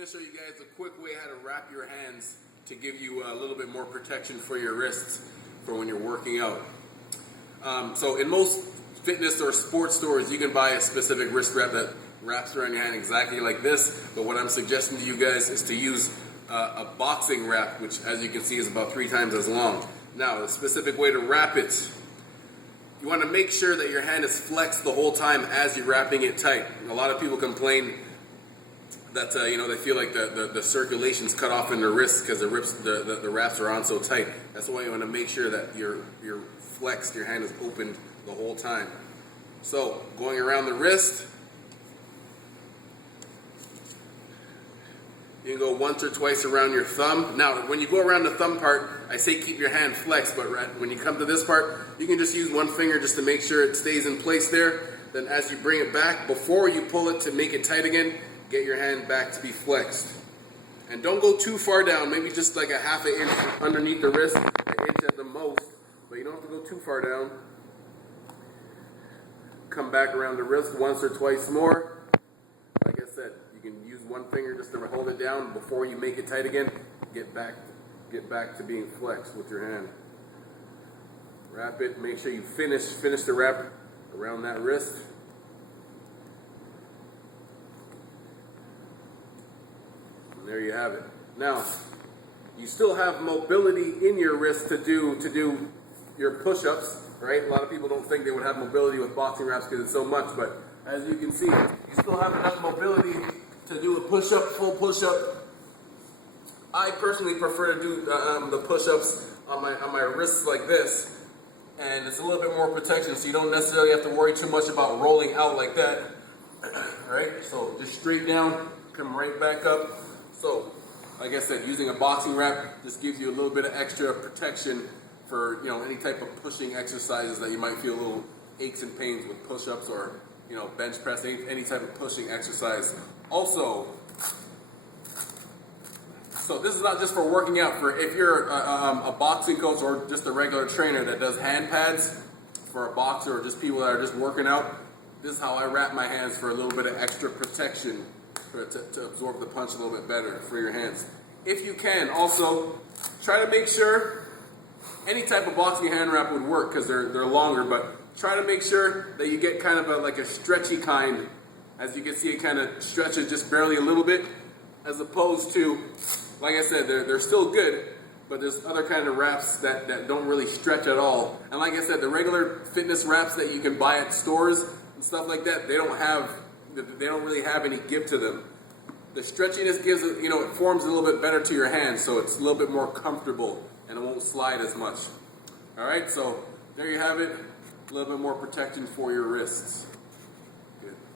going to show you guys a quick way how to wrap your hands to give you a little bit more protection for your wrists for when you're working out. So in most fitness or sports stores, you can buy a specific wrist wrap that wraps around your hand exactly like this, but what I'm suggesting to you guys is to use a boxing wrap, which as you can see is about 3 times as long. Now, the specific way to wrap it, you want to make sure that your hand is flexed the whole time as you're wrapping it tight. A lot of people complain that they feel like the circulation's cut off in their wrists because the wraps are on so tight. That's why you want to make sure that you're flexed, your hand is opened the whole time. So going around the wrist, you can go once or twice around your thumb. Now, when you go around the thumb part, I say keep your hand flexed, but when you come to this part, you can just use one finger just to make sure it stays in place there. Then as you bring it back, before you pull it to make it tight again, get your hand back to be flexed. And don't go too far down, maybe just like a half an inch underneath the wrist, an inch at the most, but you don't have to go too far down. Come back around the wrist once or twice more. Like I said, you can use one finger just to hold it down before you make it tight again. Get back to being flexed with your hand. Wrap it, make sure you finish the wrap around that wrist. And there you have it. Now, you still have mobility in your wrist to do your push-ups, right? A lot of people don't think they would have mobility with boxing wraps because it's so much, but as you can see, you still have enough mobility to do a push-up, full push-up. I personally prefer to do the push-ups on my wrists like this, and it's a little bit more protection, so you don't necessarily have to worry too much about rolling out like that, right? So just straight down, come right back up. So, like I said, using a boxing wrap just gives you a little bit of extra protection for any type of pushing exercises that you might feel little aches and pains with push-ups or bench press, any type of pushing exercise. Also, so this is not just for working out. For if you're a boxing coach or just a regular trainer that does hand pads for a boxer or just people that are just working out, this is how I wrap my hands for a little bit of extra protection to absorb the punch a little bit better for your hands. If you can, also try to make sure any type of boxing hand wrap would work because they're longer, but try to make sure that you get kind of like a stretchy kind. As you can see, it kind of stretches just barely a little bit, as opposed to, like I said, they're still good, but there's other kind of wraps that don't really stretch at all. And like I said, the regular fitness wraps that you can buy at stores and stuff like that, they don't really have any give to them. The stretchiness gives it, it forms a little bit better to your hands, so it's a little bit more comfortable and it won't slide as much. All right, so there you have it, a little bit more protection for your wrists.